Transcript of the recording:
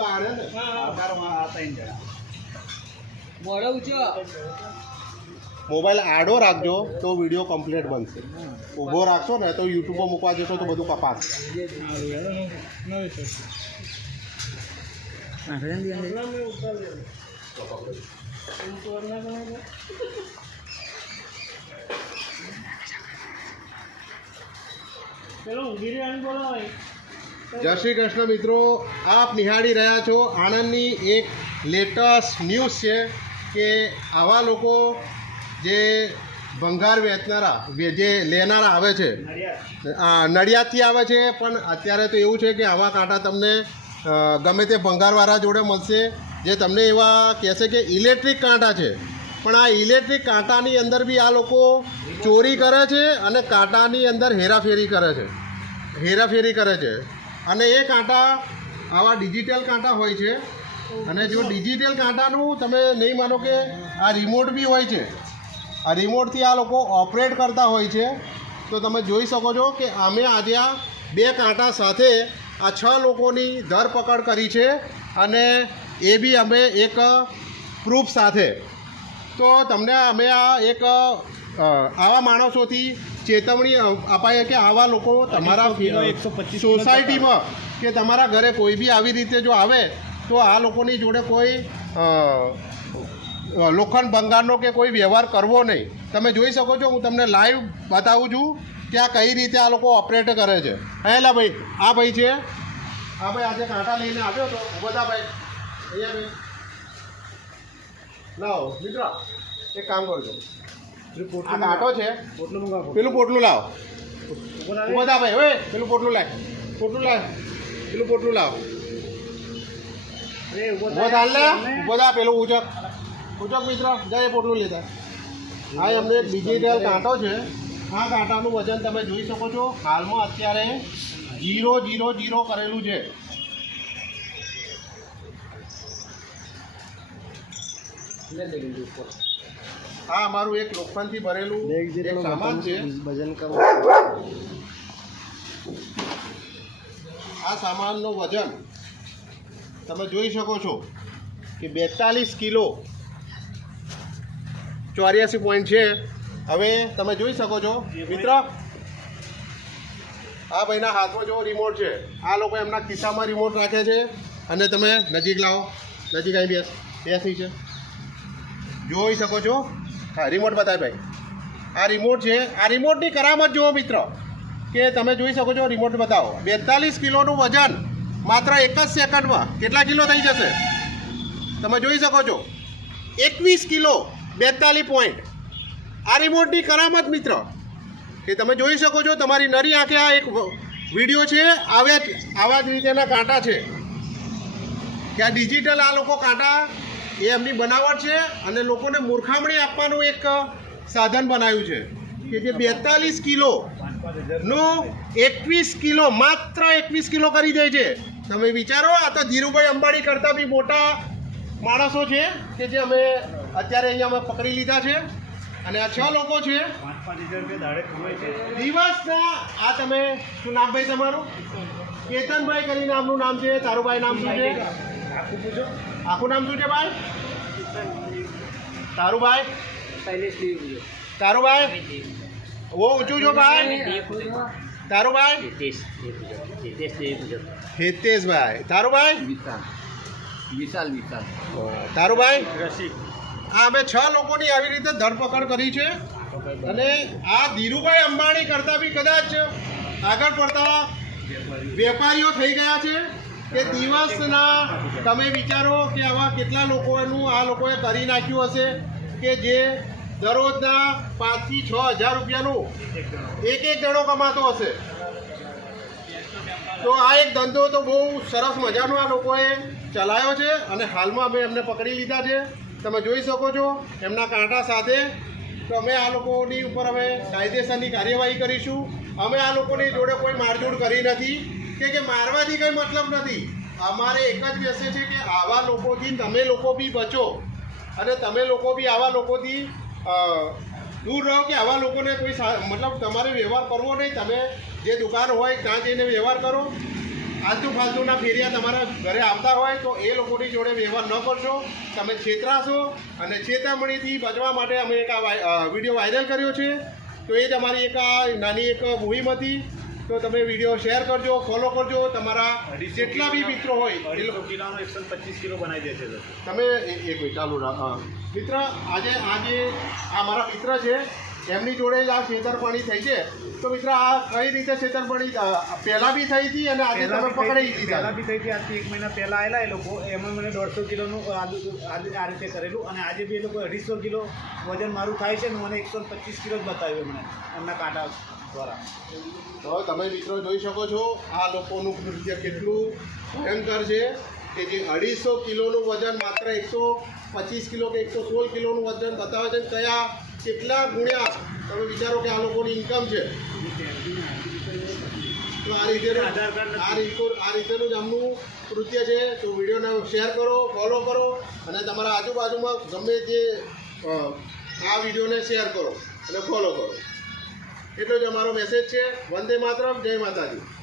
આવ્યો ને મોબાઈલ આડો રાખજો તો વીડિયો કમ્પ્લીટ બનશે. ઊભો રાખશો ને તો યુટ્યુબમાં મૂકવા જશો તો બધું કપાસ જય શ્રી કૃષ્ણ મિત્રો આપ નિહાળી રહ્યા છો આણંદની એક લેટેસ્ટ ન્યૂઝ છે કે આવા લોકો જે ભંગાર વેચનારા જે લેનારા આવે છે આ નડિયાદથી આવે છે પણ અત્યારે તો એવું છે કે આવા કાંટા તમને ગમે તે ભંગારવાળા જોડે મળશે જે તમને એવા કહેશે કે ઇલેક્ટ્રિક કાંટા છે. પણ આ ઇલેક્ટ્રિક કાંટાની અંદર બી આ લોકો ચોરી કરે છે અને કાંટાની અંદર હેરાફેરી કરે છે. હેરાફેરી કરે છે. અને એ કાંટા આવા ડિજિટલ કાંટા હોય છે. અને જો ડિજિટલ કાંટાનું તમે નહીં માનો કે આ રિમોટ બી હોય છે. આ રિમોટથી આ લોકો ઓપરેટ કરતા હોય છે. તો તમે જોઈ શકો છો કે અમે આજે આ બે કાંટા સાથે આ છ લોકોની ધરપકડ કરી છે. અને એ બી અમે એક પ્રૂફ સાથે. તો તમને અમે આ એક આવા માણસોથી ચેતવણી અપાય કે આવા લોકો તમારા સોસાયટીમાં કે તમારા ઘરે કોઈ બી આવી રીતે જો આવે તો આ લોકોની જોડે કોઈ લોખંડ ભંગારનો કે કોઈ વ્યવહાર કરવો નહીં. તમે જોઈ શકો છો હું તમને લાઈવ બતાવું છું કે આ કઈ રીતે આ લોકો ઓપરેટ કરે છે. હેલા ભાઈ આ ભાઈ છે. આ ભાઈ આજે કાંટા લઈને આવ્યો તો બધા ભાઈ. અહીંયા ભાઈ લાવો મિત્ર એક કામ કરજો. આ કાંટો છે. પેલું પોટલું લાવો. બધા ભાઈ ઓય પેલું પોટલું લાય. પોટલું લાય. પેલું પોટલું લાવ. ઊભો થા લે. ઊભો થા પેલું ઉચક. ઉચક મિત્ર. જા એ પોટલું લેતા. એમને એક ડિજિટલ કાંટો છે. આ કાંટાનું વજન તમે જોઈ શકો છો. હાલમાં અત્યારે જીરો જીરો જીરો કરેલું છે. આ અમારું એક લોખંડથી ભરેલું એક સામાન છે આ સામાનનું વજન તમે જોઈ શકો છો કે બેતાલીસ કિલો ચોર્યાસી પોઈન્ટ છે. હવે તમે જોઈ શકો છો મિત્ર આ ભાઈના હાથમાં જો રિમોટ છે. આ લોકો એમના ખિસ્સામાં રિમોટ રાખે છે. અને તમે નજીક લાવો. નજીક અહીં બેસ બેસી છે. જોઈ શકો છો? હા રિમોટ બતાય ભાઈ. આ રિમોટ છે. આ રિમોટની કરામત જુઓ મિત્ર. કે તમે જોઈ શકો છો રિમોટ બતાવો. બેતાલીસ કિલોનું વજન માત્ર એક જ સેકન્ડમાં કેટલા કિલો થઈ જશે? તમે જોઈ શકો છો. એકવીસ કિલો બેતાલીસ પોઈન્ટ આ રિમોટની કરામત મિત્ર. કે તમે જોઈ શકો છો, તમારી નરી આંખે આ એક વીડિયો છે. આવ્યા આવા જ રીતેના કાંટા છે. કે આ ડિજિટલ આ લોકો કાંટા એ એમની બનાવટ છે અને લોકોને મૂર્ખામણી આપવાનું એક સાધન બનાવ્યું છે. કે જે બેતાલીસ કિલો નું એકવીસ કિલો, માત્ર એકવીસ કિલો કરી દે છે. તમે વિચારો, આ તો ધીરુભાઈ અંબાણી કરતાં બી મોટા માણસો છે, કે જે અમે અત્યારે અહીંયા અમે પકડી લીધા છે. અને આ છ લોકો છે. દિવસના, આ તમે, શું નામ ભાઈ તમારું? કેતનભાઈ કરીને આમનું નામ છે, તારુભાઈ નામ શું છે? આખું નામ શું છે ભાઈ? તારું ભાઈ તારું ભાઈ ઓ, ઊંચું છો ભાઈ? તારુભાઈ? હિતેશભાઈ. તારુભાઈ? વિશાલ વિશાલ તારુભાઈ? આ અમે છ લોકોની આવી રીતે ધરપકડ કરી છે. અને આ ધીરુભાઈ અંબાણી કરતાં બી કદાચ આગળ પડતા વેપારીઓ થઈ ગયા છે. કે દિવસના તમે વિચારો કે આવા કેટલા લોકોનું આ લોકોએ કરી નાખ્યું હશે કે જે દરરોજના પાંચથી છ હજાર રૂપિયાનું એક એક જણો કમાતો હશે. તો આ એક ધંધો તો બહુ સરસ મજાનો આ લોકોએ ચલાવ્યો છે અને હાલમાં અમે એમને પકડી લીધા છે. તમે જોઈ શકો છો એમના કાંટા સાથે તો અમે આ લોકોની ઉપર અમે કાયદેસરની કાર્યવાહી કરીશું. અમે આ લોકોની જોડે કોઈ મારઝૂડ કરી નથી. કે કે મારવાથી કંઈ મતલબ નથી. અમારે એક જ મેસેજ છે કે આવા લોકોથી તમે લોકો બી બચો. અને તમે લોકો બી આવા લોકોથી દૂર રહો કે આવા લોકોને કોઈ મતલબ તમારે વ્યવહાર કરવો નહીં. તમે જે દુકાન હોય ત્યાં જઈને વ્યવહાર કરો. આલતુ ફાલતુના ફેરિયા તમારા ઘરે આવતા હોય તો એ લોકોની જોડે વ્યવહાર ન કરશો. તમે છેતરાશો અને છેતામણીથી બચવા માટે અમે એક આ વીડિયો વાયરલ કર્યો છે. તો એ જ અમારી એક આ નાની એક મુહિમ હતી. તો તમે વીડિયો શેર કરજો ફોલો કરજો. તમારા જેટલા બી મિત્રો હોય અઢીસો કિલોનો એકસો પચીસ કિલો બનાવી દે છે તમે એક મિનિટ ચાલુ મિત્ર આજે આજે આ મારા મિત્ર છે. એમની જોડે જ આ છેતરપણી થઈ છે. તો મિત્ર આ કઈ રીતે છેતરપણી પહેલાં બી થઈ હતી અને આજે તમે પકડાઈ હતી દીધા. બી થઈ હતી. આજથી એક મહિના પહેલા આવેલા એ લોકો. એમાં મને દોઢસો કિલોનું આલુ આ રીતે કરેલું. અને આજે બી એ લોકો અઢીસો કિલો વજન મારું થાય છે ને મને એકસો પચીસ કિલો જ બતાવ્યું મને એમના કાંટા દ્વારા. તો તમે મિત્રો જોઈ શકો છો આ લોકોનું કૃત્ય કેટલું ભયંકર છે કે જે અઢીસો કિલોનું વજન માત્ર એકસો પચીસ કિલો કે એકસો સોળ કિલોનું વજન બતાવે છે કયા કેટલા ગુણ્યા? તમે વિચારો કે આ લોકોની ઇન્કમ છે. તો આ રીતે આ રીતે આ રીતેનું જ આમનું કૃત્ય છે. તો વિડીયોને શેર કરો ફોલો કરો અને તમારા આજુબાજુમાં ગમે તે આ વિડીયોને શેર કરો અને ફોલો કરો. એટલો જ અમારો મેસેજ છે. વંદે માતરમ જય માતાજી.